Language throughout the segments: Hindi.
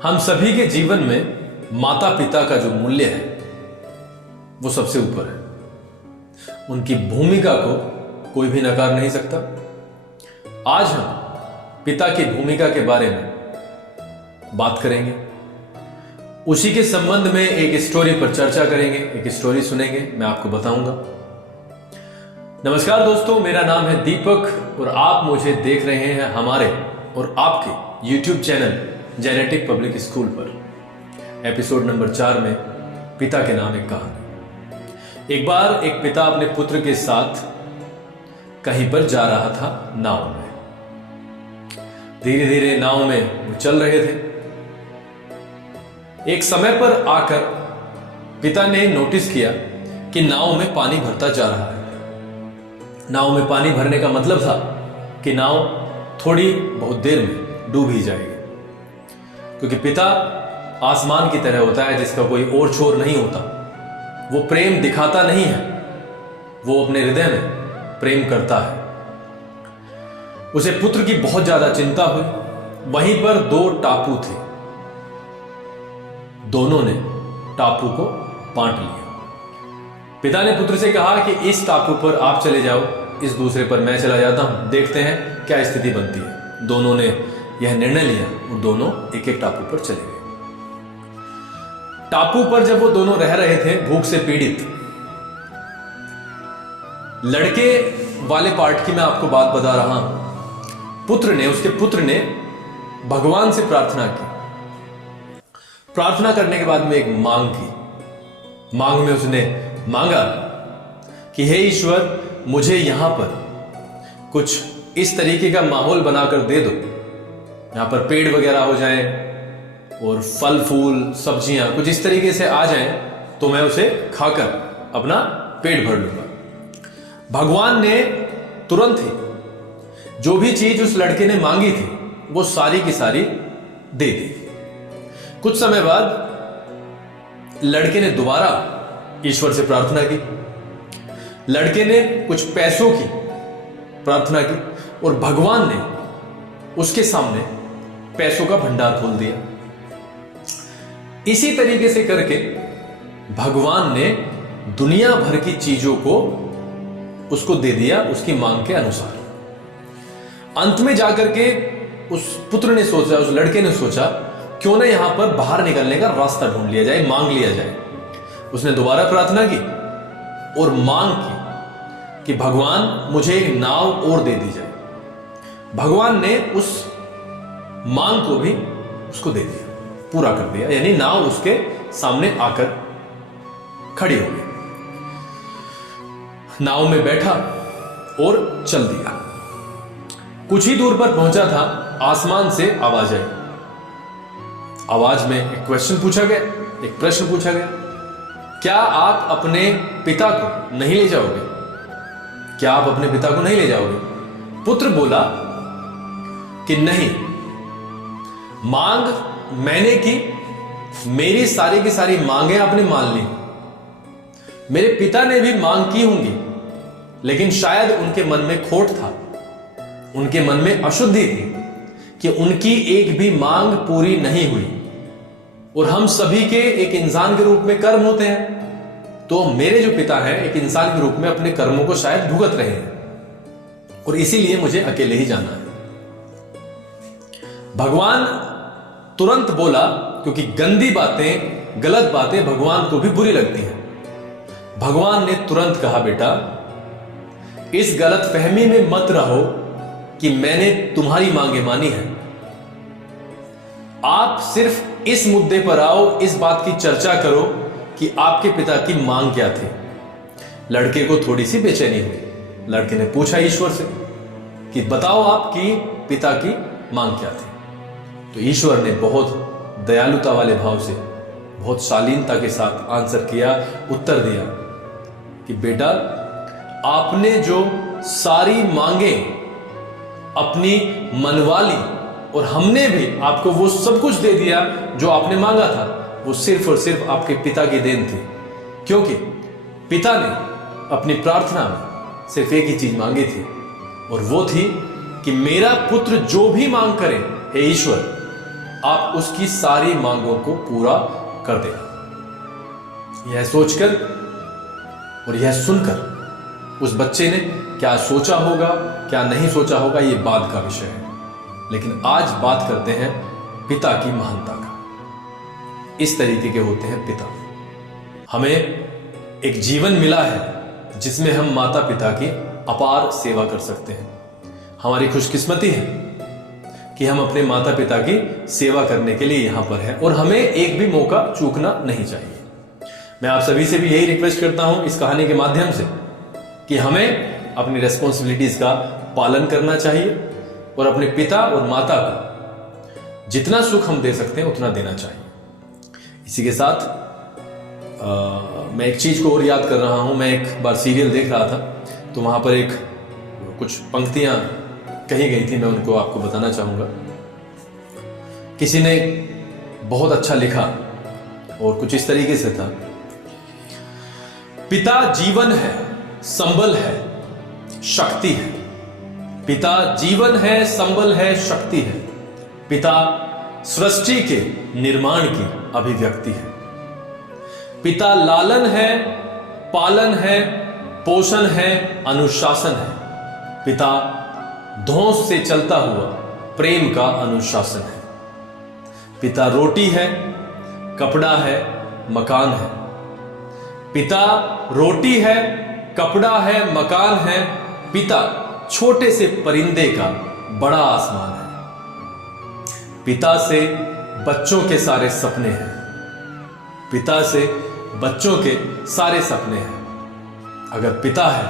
हम सभी के जीवन में माता पिता का जो मूल्य है वो सबसे ऊपर है। उनकी भूमिका को कोई भी नकार नहीं सकता। आज हम पिता की भूमिका के बारे में बात करेंगे। उसी के संबंध में एक स्टोरी पर चर्चा करेंगे, एक स्टोरी सुनेंगे, मैं आपको बताऊंगा। नमस्कार दोस्तों, मेरा नाम है दीपक और आप मुझे देख रहे हैं हमारे और आपके YouTube channel genetic public school पर। एपिसोड नंबर 4 में पिता के नाम एक कहानी। एक बार एक पिता अपने पुत्र के साथ कहीं पर जा रहा था नाव में। धीरे धीरे नाव में वो चल रहे थे। एक समय पर आकर पिता ने नोटिस किया कि नाव में पानी भरता जा रहा है। नाव में पानी भरने का मतलब था कि नाव थोड़ी बहुत देर में डूब ही जाएगी, क्योंकि पिता आसमान की तरह होता है जिसका कोई और छोर नहीं होता। वो प्रेम दिखाता नहीं है, वो अपने हृदय में प्रेम करता है। उसे पुत्र की बहुत ज्यादा चिंता हुई। वहीं पर 2 टापू थे। दोनों ने टापू को बांट लिया। पिता ने पुत्र से कहा कि इस टापू पर आप चले जाओ, इस दूसरे पर मैं चला जाता हूं, देखते हैं क्या स्थिति बनती है। दोनों ने यह निर्णय लिया और दोनों एक एक टापू पर चले गए। टापू पर जब वो दोनों रह रहे थे भूख से पीड़ित, लड़के वाले पार्ट की मैं आपको बात बता रहा हूं। उसके पुत्र ने भगवान से प्रार्थना की। प्रार्थना करने के बाद में एक मांग की। मांग में उसने मांगा कि हे ईश्वर, मुझे यहां पर कुछ इस तरीके का माहौल बनाकर दे दो, यहां पर पेड़ वगैरह हो जाएं और फल फूल सब्जियां कुछ इस तरीके से आ जाएं तो मैं उसे खाकर अपना पेट भर लूंगा। भगवान ने तुरंत ही जो भी चीज उस लड़के ने मांगी थी वो सारी की सारी दे दी। कुछ समय बाद लड़के ने दोबारा ईश्वर से प्रार्थना की। लड़के ने कुछ पैसों की प्रार्थना की और भगवान ने उसके सामने पैसों का भंडार खोल दिया। इसी तरीके से करके भगवान ने दुनिया भर की चीजों को उसको दे दिया उसकी मांग के अनुसार। अंत में जाकर के उस पुत्र ने सोचा, उस लड़के ने सोचा, क्यों ना यहां पर बाहर निकलने का रास्ता ढूंढ लिया जाए, मांग लिया जाए। उसने दोबारा प्रार्थना की और मांग की कि भगवान मुझे एक नाव और दे दी जाए। भगवान ने उस मांग को भी उसको दे दिया, पूरा कर दिया, यानी नाव उसके सामने आकर खड़ी हो गई। नाव में बैठा और चल दिया। कुछ ही दूर पर पहुंचा था, आसमान से आवाज आई। आवाज में एक क्वेश्चन पूछा गया, एक प्रश्न पूछा गया, क्या आप अपने पिता को नहीं ले जाओगे? क्या आप अपने पिता को नहीं ले जाओगे? पुत्र बोला कि नहीं, मांग मैंने की, मेरी सारी की सारी मांगें आपने मान ली। मेरे पिता ने भी मांग की होंगी, लेकिन शायद उनके मन में खोट था, उनके मन में अशुद्धि थी कि उनकी एक भी मांग पूरी नहीं हुई। और हम सभी के एक इंसान के रूप में कर्म होते हैं, तो मेरे जो पिता हैं एक इंसान के रूप में अपने कर्मों को शायद भुगत रहे हैं और इसीलिए मुझे अकेले ही जाना है। भगवान तुरंत बोला, क्योंकि गंदी बातें, गलत बातें भगवान को भी बुरी लगती हैं। भगवान ने तुरंत कहा, बेटा इस गलत फहमी में मत रहो कि मैंने तुम्हारी मांगे मानी है। आप सिर्फ इस मुद्दे पर आओ, इस बात की चर्चा करो कि आपके पिता की मांग क्या थी। लड़के को थोड़ी सी बेचैनी हुई। लड़के ने पूछा ईश्वर से कि बताओ आपकी पिता की मांग क्या थी। तो ईश्वर ने बहुत दयालुता वाले भाव से, बहुत शालीनता के साथ आंसर किया, उत्तर दिया कि बेटा, आपने जो सारी मांगे अपनी मनवा ली और हमने भी आपको वो सब कुछ दे दिया जो आपने मांगा था। वो सिर्फ और सिर्फ आपके पिता की देन थी, क्योंकि पिता ने अपनी प्रार्थना में सिर्फ एक ही चीज मांगी थी और वो थी कि मेरा पुत्र जो भी मांग करे, हे ईश्वर, आप उसकी सारी मांगों को पूरा कर देगा। यह सोचकर और यह सुनकर उस बच्चे ने क्या सोचा होगा, क्या नहीं सोचा होगा, यह बाद का विषय है। लेकिन आज बात करते हैं पिता की महानता का। इस तरीके के होते हैं पिता। हमें एक जीवन मिला है जिसमें हम माता पिता की अपार सेवा कर सकते हैं। हमारी खुशकिस्मती है कि हम अपने माता पिता की सेवा करने के लिए यहां पर हैं और हमें एक भी मौका चूकना नहीं चाहिए। मैं आप सभी से भी यही रिक्वेस्ट करता हूं इस कहानी के माध्यम से कि हमें अपनी रेस्पॉन्सिबिलिटीज का पालन करना चाहिए और अपने पिता और माता को जितना सुख हम दे सकते हैं उतना देना चाहिए। इसी के साथ मैं एक चीज को और याद कर रहा हूं। मैं एक बार सीरियल देख रहा था तो वहां पर एक कुछ पंक्तियां कही गई थी, मैं उनको आपको बताना चाहूंगा। किसी ने बहुत अच्छा लिखा और कुछ इस तरीके से था, पिता जीवन है, संबल है, शक्ति है। पिता जीवन है, संबल है, शक्ति है। पिता सृष्टि के निर्माण की अभिव्यक्ति है। पिता लालन है, पालन है, पोषण है, अनुशासन है। पिता धौंस से चलता हुआ प्रेम का अनुशासन है। पिता रोटी है, कपड़ा है, मकान है। पिता रोटी है, कपड़ा है, मकान है। पिता छोटे से परिंदे का बड़ा आसमान है। पिता से बच्चों के सारे सपने हैं। पिता से बच्चों के सारे सपने हैं। अगर पिता है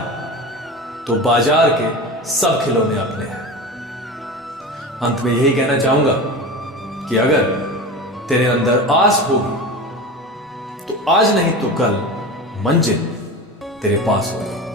तो बाजार के सब खिलौने अपने हैं। अंत में यही कहना चाहूंगा कि अगर तेरे अंदर आस होगी तो आज नहीं तो कल मंजिल तेरे पास होगी।